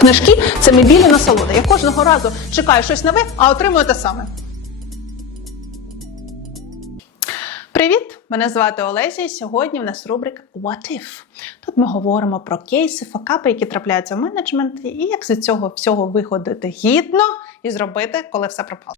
Книжки це мебільна насолода. Я кожного разу чекаю щось нове, а отримую те саме. Привіт! Мене звати Олеся, і сьогодні в нас рубрика What If. Тут ми говоримо про кейси, факапи, які трапляються в менеджменті, і як з цього всього виходити гідно і зробити, коли все пропало.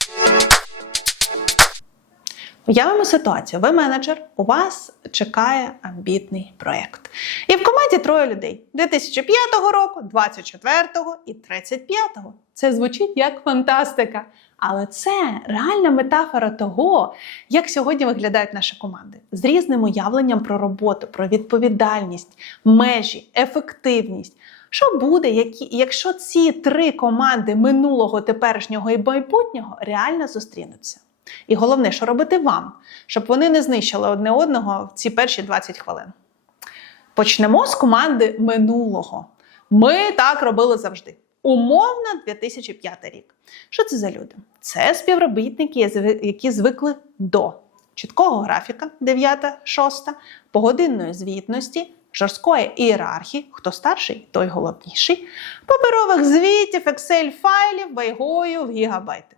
Уявимо ситуацію. Ви менеджер, у вас чекає амбітний проєкт. І в команді троє людей 2005 року, 24-го і 35-го. Це звучить як фантастика. Але це реальна метафора того, як сьогодні виглядають наші команди з різним уявленням про роботу, про відповідальність, межі, ефективність. Що буде, якщо ці три команди минулого, теперішнього і майбутнього реально зустрінуться? І головне, що робити вам, щоб вони не знищили одне одного в ці перші 20 хвилин. Почнемо з команди минулого. Ми так робили завжди. Умовно 2005 рік. Що це за люди? Це співробітники, які звикли до чіткого графіка 9, 6, погодинної звітності, жорсткої ієрархії, хто старший, той головніший, паперових звітів, Excel-файлів, вайгою в гігабайти.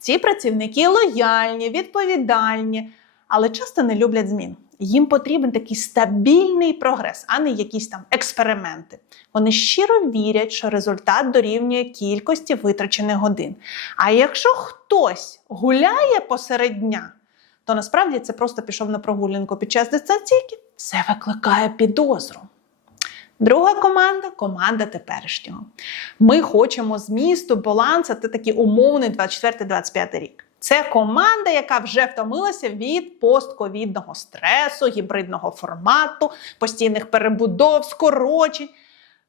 Ці працівники лояльні, відповідальні, але часто не люблять змін. Їм потрібен такий стабільний прогрес, а не якісь там експерименти. Вони щиро вірять, що результат дорівнює кількості витрачених годин. А якщо хтось гуляє посеред дня, то насправді це просто пішов на прогулянку під час дистанційки, це викликає підозру. Друга команда команда теперішнього. Ми хочемо змісту, балансу, це такий умовний 24-25 рік. Це команда, яка вже втомилася від постковідного стресу, гібридного формату, постійних перебудов, скорочень.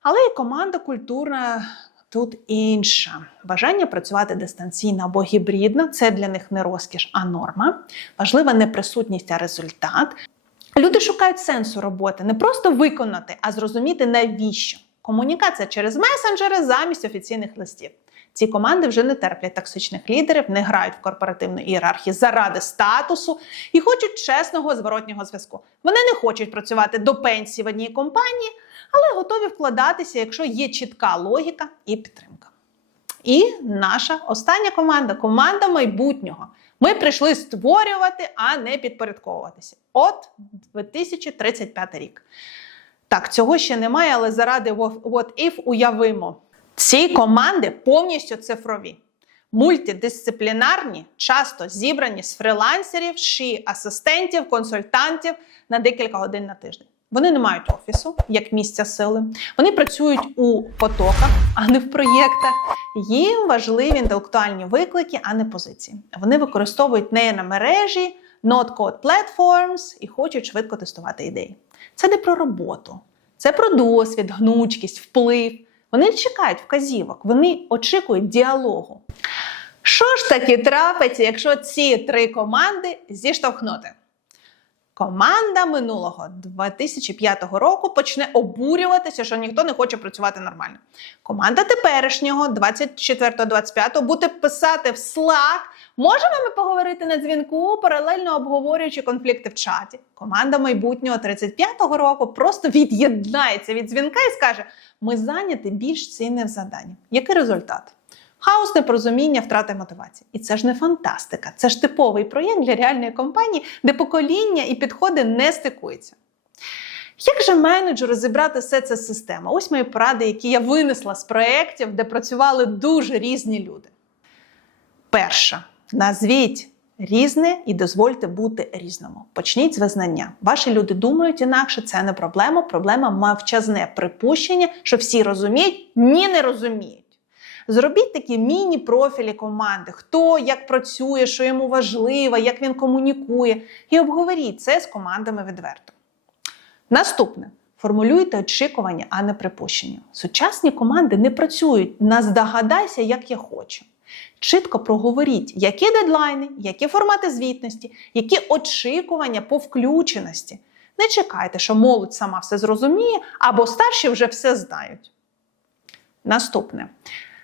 Але і команда культурна тут інша. Бажання працювати дистанційно або гібридно це для них не розкіш, а норма. Важлива не присутність, а результат. Люди шукають сенсу роботи, не просто виконати, а зрозуміти навіщо. Комунікація через месенджери замість офіційних листів. Ці команди вже не терплять токсичних лідерів, не грають в корпоративну ієрархію заради статусу і хочуть чесного зворотнього зв'язку. Вони не хочуть працювати до пенсії в одній компанії, але готові вкладатися, якщо є чітка логіка і підтримка. І наша остання команда команда майбутнього. Ми прийшли створювати, а не підпорядковуватися. От 2035 рік. Так, цього ще немає, але заради what if уявимо. Ці команди повністю цифрові, мультидисциплінарні, часто зібрані з фрилансерів, ші асистентів, консультантів на декілька годин на тиждень. Вони не мають офісу як місця сили. Вони працюють у потоках, а не в проєктах. Їм важливі інтелектуальні виклики, а не позиції. Вони використовують нейромережі, Node-Code Platforms і хочуть швидко тестувати ідеї. Це не про роботу, це про досвід, гнучкість, вплив. Вони не чекають вказівок, вони очікують діалогу. Що ж таки трапиться, якщо ці три команди зіштовхнути? Команда минулого 2005 року почне обурюватися, що ніхто не хоче працювати нормально. Команда теперішнього 24-25 буде писати в Slack. Можемо ми поговорити на дзвінку, паралельно обговорюючи конфлікти в чаті. Команда майбутнього 35-го року просто від'єднається від дзвінка і скаже: ми зайняті більш цінним завданням. Який результат? Хаос, непорозуміння, втрата мотивації. І це ж не фантастика, це ж типовий проєкт для реальної компанії, де покоління і підходи не стикуються. Як же менеджеру зібрати все це з системи? Ось мої поради, які я винесла з проєктів, де працювали дуже різні люди. Перше, назвіть різне і дозвольте бути різному. Почніть з визнання. Ваші люди думають інакше, це не проблема. Проблема мовчазне припущення, що всі розуміють, ні, не розуміють. Зробіть такі міні-профілі команди, хто як працює, що йому важливо, як він комунікує, і обговоріть це з командами відверто. Наступне. Формулюйте очікування, а не припущення. Сучасні команди не працюють на здогадайся, як я хочу. Чітко проговоріть, які дедлайни, які формати звітності, які очікування по включеності. Не чекайте, що молодь сама все зрозуміє, або старші вже все знають. Наступне.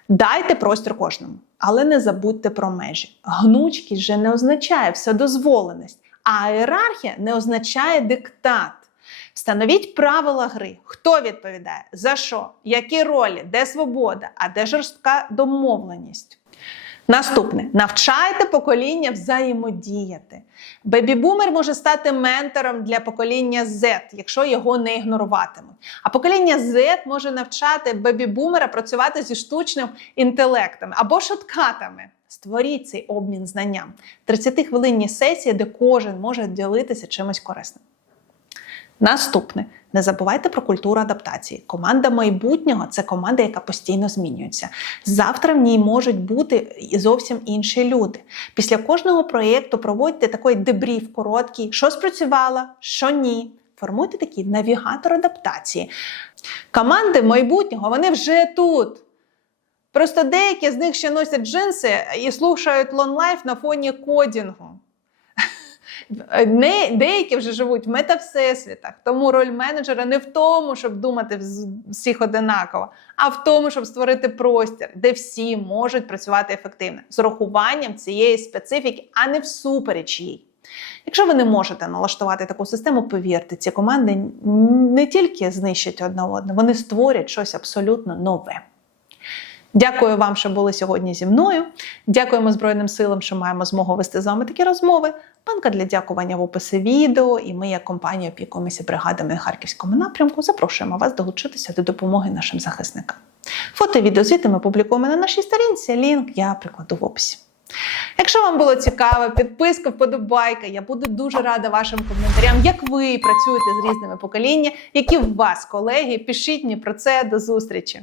Дайте простір кожному, але не забудьте про межі. Гнучкість вже не означає вседозволеність, а ієрархія не означає диктат. Встановіть правила гри, хто відповідає, за що, які ролі, де свобода, а де жорстка домовленість. Наступне навчайте покоління взаємодіяти. Бебі-бумер може стати ментором для покоління Z, якщо його не ігноруватимуть. А покоління Z може навчати бебі-бумера працювати зі штучним інтелектом або шоткатами. Створіть цей обмін знанням. 30-хвилинні сесії, де кожен може ділитися чимось корисним. Наступне. Не забувайте про культуру адаптації. Команда майбутнього це команда, яка постійно змінюється. Завтра в ній можуть бути зовсім інші люди. Після кожного проєкту проводьте такий дебріф короткий, що спрацювало, що ні. Формуйте такий навігатор адаптації. Команди майбутнього вони вже тут. Просто деякі з них ще носять джинси і слухають лонлайф на фоні кодінгу. Не, деякі вже живуть в метавсесвітах, тому роль менеджера не в тому, щоб думати всіх одинаково, а в тому, щоб створити простір, де всі можуть працювати ефективно з урахуванням цієї специфіки, а не всупереч їй. Якщо ви не можете налаштувати таку систему, повірте, ці команди не тільки знищать одне одне, вони створять щось абсолютно нове. Дякую вам, що були сьогодні зі мною. Дякуємо Збройним силам, що маємо змогу вести з вами такі розмови. Банка для дякування в описі відео, і ми, як компанія, опікуємося бригадами на харківському напрямку, запрошуємо вас долучитися до допомоги нашим захисникам. Фото і відеозвіти ми публікуємо на нашій сторінці. Лінк я прикладу в описі. Якщо вам було цікаво, підписка, вподобайка. Я буду дуже рада вашим коментарям, як ви працюєте з різними поколіннями, які у вас колеги. Пишіть мені про це. До зустрічі!